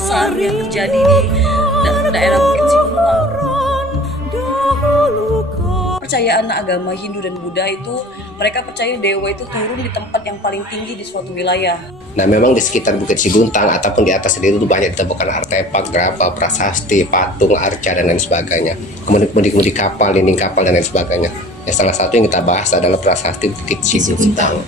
besar yang terjadi di daerah Bukit Siguntang. Percayaan agama Hindu dan Buddha itu, mereka percaya dewa itu turun di tempat yang paling tinggi di suatu wilayah. Nah, memang di sekitar Bukit Siguntang ataupun di atas itu banyak ditemukan artefak, grava, prasasti, patung, arca, dan lain sebagainya. Kemudian kapal, dinding kapal, dan lain sebagainya. Ya, salah satu yang kita bahas adalah prasasti Bukit Siguntang.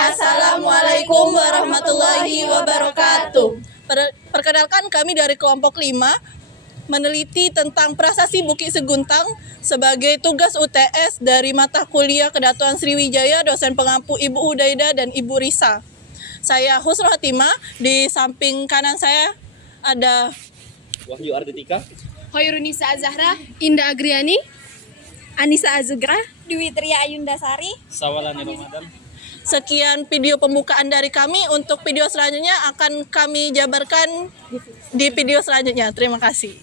Assalamualaikum warahmatullahi wabarakatuh. Perkenalkan, kami dari kelompok 5 meneliti tentang prasasti Bukit Siguntang sebagai tugas UTS dari mata kuliah Kedatuan Sriwijaya, dosen pengampu Ibu Hudaida dan Ibu Risa. Saya Husnul Hatimah, di samping kanan saya ada Wahyu Arditika, Hoirunisa Azahra, Indah Agriani, Anissa Azugra, Dwi Tria Ayundasari, Sawalani Ramadan. sekian video pembukaan dari kami. Untuk video selanjutnya akan kami jabarkan di video selanjutnya. Terima kasih.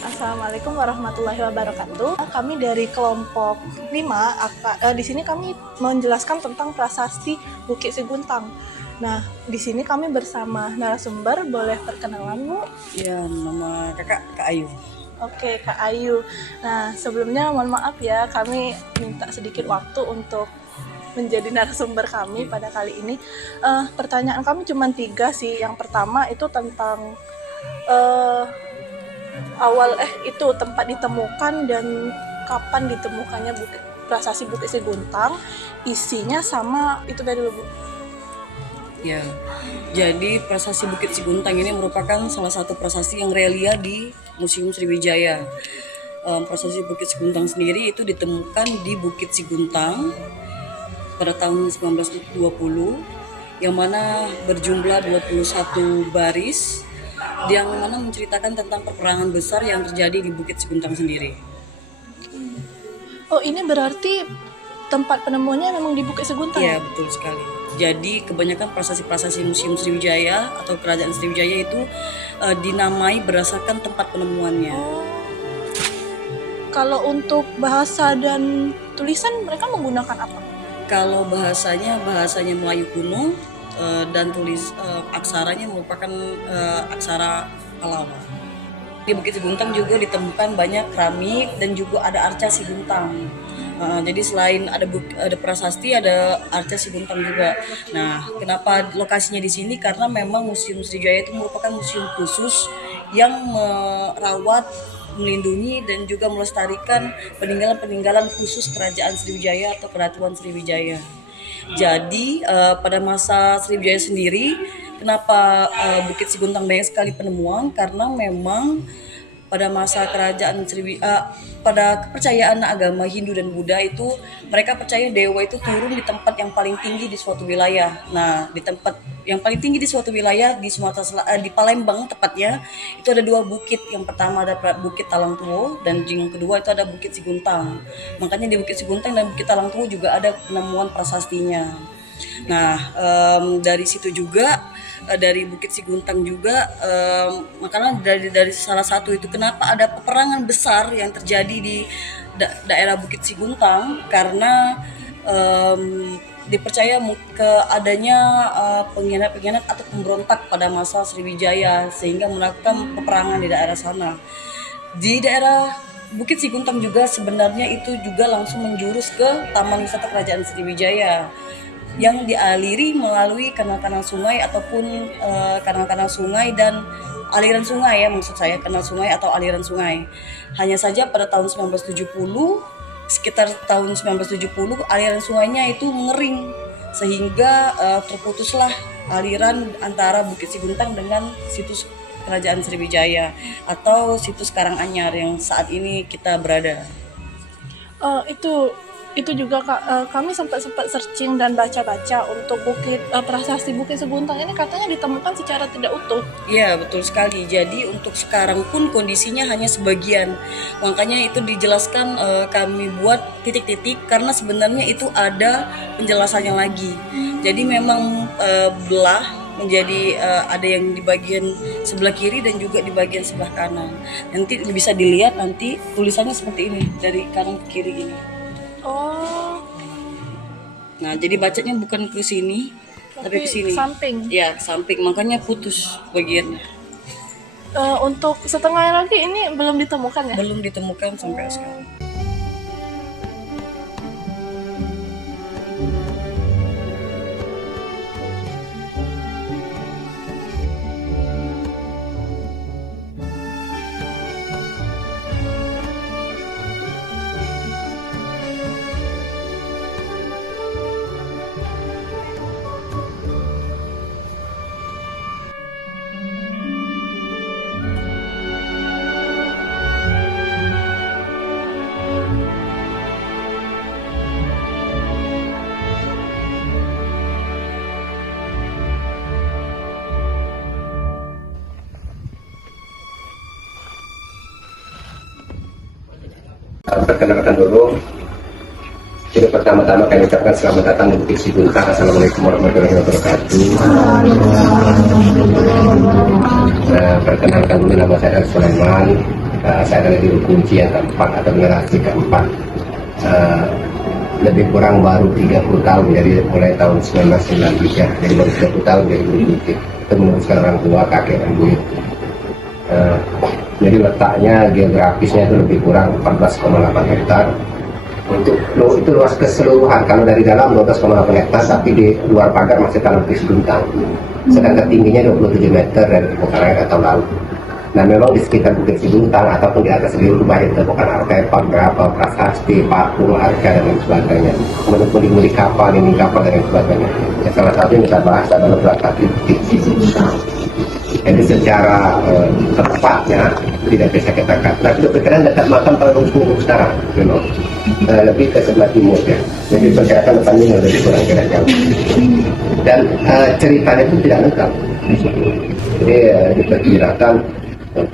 Assalamualaikum warahmatullahi wabarakatuh. Kami dari kelompok 5, di sini kami menjelaskan tentang prasasti Bukit Siguntang. Nah, di sini kami bersama narasumber, boleh perkenalan, Bu? Ya, nama kakak Kak Ayu. Oke, Kak Ayu. Nah, sebelumnya mohon maaf ya, kami minta sedikit waktu untuk menjadi narasumber kami pada kali ini. Pertanyaan kami cuma 3 sih. Yang pertama itu tentang itu tempat ditemukan dan kapan ditemukannya prasasti Bukit Siguntang, isinya sama itu dari dulu, Bu. Ya, jadi prasasti Bukit Siguntang ini merupakan salah satu prasasti yang relia di Museum Sriwijaya. Prasasti Bukit Siguntang sendiri itu ditemukan di Bukit Siguntang pada tahun 1920, yang mana berjumlah 21 baris, yang mana menceritakan tentang peperangan besar yang terjadi di Bukit Siguntang sendiri. Oh, ini berarti tempat penemuannya memang di Bukit Siguntang? Ya, betul sekali. Jadi kebanyakan prasasti-prasasti Museum Sriwijaya atau Kerajaan Sriwijaya itu dinamai berdasarkan tempat penemuannya. Kalau untuk bahasa dan tulisan mereka menggunakan apa? Kalau bahasanya Melayu kuno, dan aksaranya merupakan aksara Pallawa. Di Bukit Siguntang juga ditemukan banyak keramik dan juga ada arca Siguntang. Jadi selain ada prasasti, ada arca Siguntang juga. Nah, kenapa lokasinya di sini? Karena memang Museum Sriwijaya itu merupakan museum khusus yang merawat, melindungi dan juga melestarikan peninggalan-peninggalan khusus Kerajaan Sriwijaya atau Kedatuan Sriwijaya. Jadi pada masa Sriwijaya sendiri, kenapa Bukit Siguntang banyak sekali penemuan? Karena memang pada masa kerajaan pada kepercayaan agama Hindu dan Buddha itu, mereka percaya dewa itu turun di tempat yang paling tinggi di suatu wilayah. Nah, di tempat yang paling tinggi di suatu wilayah di di Palembang tepatnya, itu ada 2 bukit. Yang pertama ada Bukit Talangtuo dan yang kedua itu ada Bukit Siguntang. Makanya di Bukit Siguntang dan Bukit Talangtuo juga ada penemuan prasastinya. Nah, dari situ juga, dari Bukit Siguntang juga, makanya dari salah satu itu kenapa ada peperangan besar yang terjadi di daerah Bukit Siguntang, karena dipercaya adanya pengkhianat atau pemberontak pada masa Sriwijaya sehingga melakukan peperangan di daerah sana. Di daerah Bukit Siguntang juga sebenarnya itu juga langsung menjurus ke Taman Wisata Kerajaan Sriwijaya yang dialiri melalui kanal-kanal sungai ataupun kanal-kanal sungai dan aliran sungai, ya maksud saya kanal sungai atau aliran sungai. Hanya saja pada tahun 1970, sekitar tahun 1970 aliran sungainya itu mengering sehingga terputuslah aliran antara Bukit Siguntang dengan situs Kerajaan Sriwijaya atau situs Karanganyar yang saat ini kita berada. itu juga kami sempat searching dan baca-baca untuk prasasti Bukit Seguntang ini katanya ditemukan secara tidak utuh. Iya, betul sekali. Jadi untuk sekarang pun kondisinya hanya sebagian. Makanya itu dijelaskan kami buat titik-titik karena sebenarnya itu ada penjelasannya lagi. Jadi memang belah menjadi ada yang di bagian sebelah kiri dan juga di bagian sebelah kanan. Nanti bisa dilihat nanti tulisannya seperti ini dari kanan ke kiri gini. Oh, Nah, jadi bacanya bukan ke sini, tapi ke sini. samping. Ya, ke samping. Makanya putus bagiannya. Untuk setengah lagi ini belum ditemukan ya? Belum ditemukan sampai sekarang. Perkenalkan dulu. Jadi pertama-tama kami ucapkan selamat datang di Bukit Seguntang. Assalamualaikum warahmatullahi wabarakatuh. Perkenalkan dulu, nama saya Sulaiman. Saya adalah di kunci yang keempat atau generasi keempat. Lebih kurang baru 30 tahun, jadi mulai tahun 1993. Jadi baru 30 tahun dari Bukit. Itu meneruskan orang tua, kakek dan buyut. Jadi letaknya geografisnya itu lebih kurang 14,8 hektar. Untuk itu luas keseluruhan, kalau dari dalam 12,8 hektar, tapi di luar pagar masih tanah Bukit Seguntang. Sedangkan tingginya 27 meter dari permukaan air atau laut. Nah, memang di sekitar Bukit Seguntang ataupun di atas sendiri banyak ditemukan artefak, berapa prasasti, patung, arca dan lain sebagainya. Kemudian pundi-pundi kapal, ini kapal dan lain sebagainya. Yang salah satu yang kita bahas adalah prasasti Bukit Seguntang. Jadi secara tepatnya tidak bisa kita katakan. Nah, itu perkiraan dekat makam Parungkuh sekarang, lebih ke sebelah timur ya. Jadi perkirakan depannya lebih kurang kira jauh. Dan ceritanya itu tidak lengkap. Jadi diperkirakan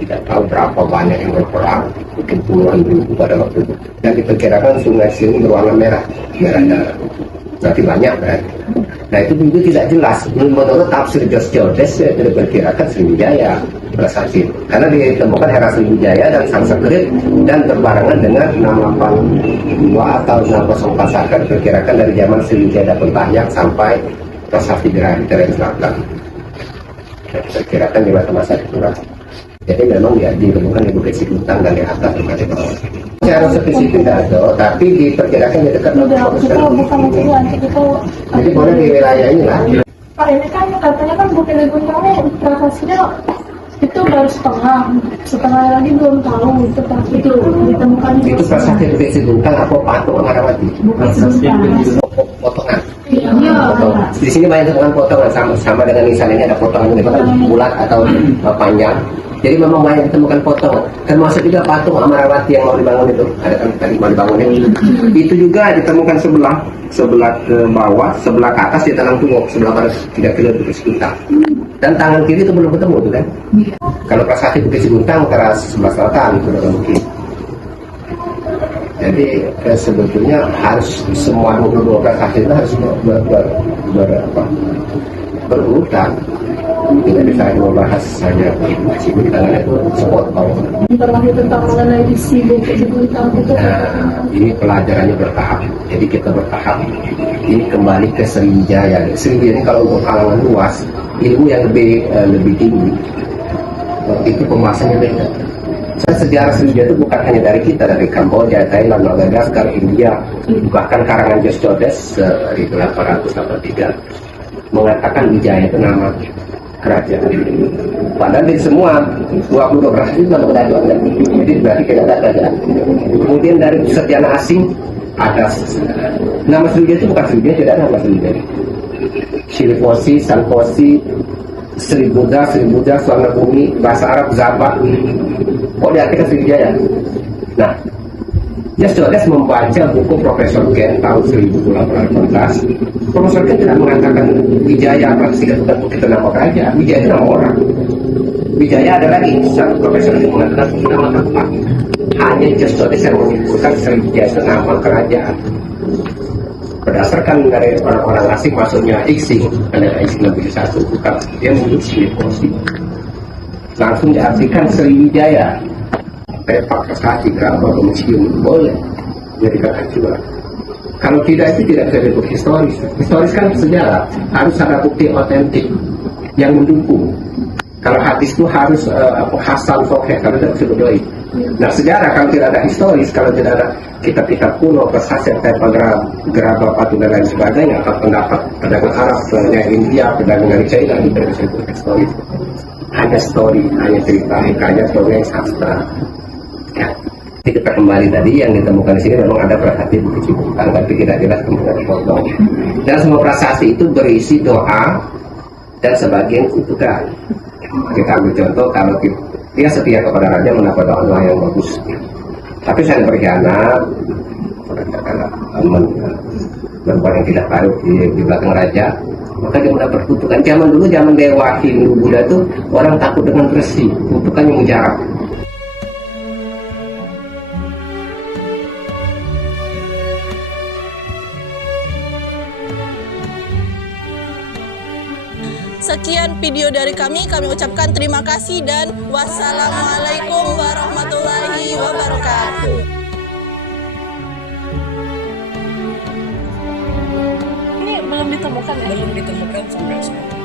tidak tahu berapa banyak yang berperang, mungkin puluhan ribu pada waktu itu. Dan diperkirakan sungai sini berwarna merah darah. Berarti banyak berarti. Nah, itu juga tidak jelas. Menurut tafsir Jos Jodes diperkirakan Sriwijaya prasasti. Karena ditemukan era Sriwijaya dan Sanskrit dan berbarengan dengan 682 atau 604 Saka diperkirakan dari zaman Sriwijaya Pentahyak sampai prasasti Geraha Tereng Selatan. Diperkirakan di masa itu. Jadi memang dia ditemukan di Bukit Seguntang dari atas sampai di bawah. Secara spesifik tidak ada, tapi diperkirakan di dekat bukan itu nanti kita. Jadi boleh di wilayah ini lah. Pak, ini kan katanya kan Bukit Seguntang ini prasasinya itu baru setengah lagi belum tahu itu pasti itu ditemukan Itu prasasti Bukit Seguntang apa patung Amarawati? Potongan. Di sini banyak ditemukan potongan sama dengan misalnya ini ada potongan ini kan bulat atau panjang. Jadi memang banyak ditemukan potongan. Termasuk juga patung Amarawati yang mau dibangun itu. Ada kan tadi mau dibangun ini. Itu juga ditemukan sebelah ke bawah, sebelah ke atas di Tanang Tungok, sebelah barat 3 kilo Bukit Seguntang. Dan tangan kiri itu belum ketemu tuh kan. Kalau prasasti Bukit Seguntang antara sebelah selatan itu sudah mungkin. Jadi sebetulnya harus semua 22 prasasti itu harus berurutan. Tidak bisa membahas hanya Bukit Seguntang itu sepotong. terakhir tentang mengenai isi Bukit Seguntang itu. Ini pelajarannya bertahap. Jadi kita bertahap. Ini kembali ke Sriwijaya. Sriwijaya ini kalau untuk kalangan luas, ilmu yang lebih tinggi. Itu pembahasannya beda. Sejarah Sriwijaya itu bukan hanya dari kita, dari Kamboja, Thailand, Madagaskar, India, bahkan karangan Jos Jodes 1883 mengatakan Wijaya itu nama kerajaan. Padahal di semua 22 prasasti itu nama kerajaan. Jadi berarti tidak ada kerajaan. Kemudian dari sejarah asing ada nama Sriwijaya itu bukan Sriwijaya, tidak ada nama Sriwijaya. Shiliposi, Sanposi, Sri Buddha, Swarna Bumi, bahasa Arab Zabak. Kok diartikan Sriwijaya? Nah, Ya sudah membaca buku Profesor Gen tahun 1818. Profesor Gen tidak mengatakan Wijaya pasti itu bukan bukit nama kerajaan. Wijaya itu nama orang. Wijaya adalah insan. Profesor Gen mengatakan itu nama tempat. Hanya Jostodes yang menyebutkan Sriwijaya itu nama kerajaan. Berdasarkan dari orang-orang asing maksudnya Ixing, ada Ixing lebih satu bukan dia menyebut Sriwijaya. Langsung diartikan Sriwijaya. Tepak prestasi ke apa museum boleh jadikan acuan. Kalau tidak itu tidak bisa disebut historis. Historis kan sejarah, harus ada bukti otentik yang mendukung. Kalau hadis itu harus Hasan Sahih, kalau tidak disebut doi. Nah sejarah kalau tidak ada historis, kalau tidak ada kitab-kitab kuno, prestasi tempat gerabah patung dan lain sebagainya, atau pendapat pedagang Arab, pedagang India, pedagang dari China, itu tidak bisa disebut historis. Hanya story, hanya cerita, hikayat, dongeng, sastra. Ya, kita kembali tadi yang ditemukan di sini memang ada prasasti Bukit Siguntang, tapi tidak jelas kemudian dipotong. Dan semua prasasti itu berisi doa dan sebagian kutukan. Kita ambil contoh, kalau dia setia kepada raja mendapat doa yang bagus. Tapi saya berkhianat, membuat yang tidak taruh di belakang raja, maka dia mendapat kutukan. Zaman dulu, zaman Dewa Hindu Buddha itu orang takut dengan resi, kutukannya mujarab. Sekian video dari kami ucapkan terima kasih dan wassalamualaikum warahmatullahi wabarakatuh. Ini belum ditemukan ya? Belum ditemukan sampai sekarang.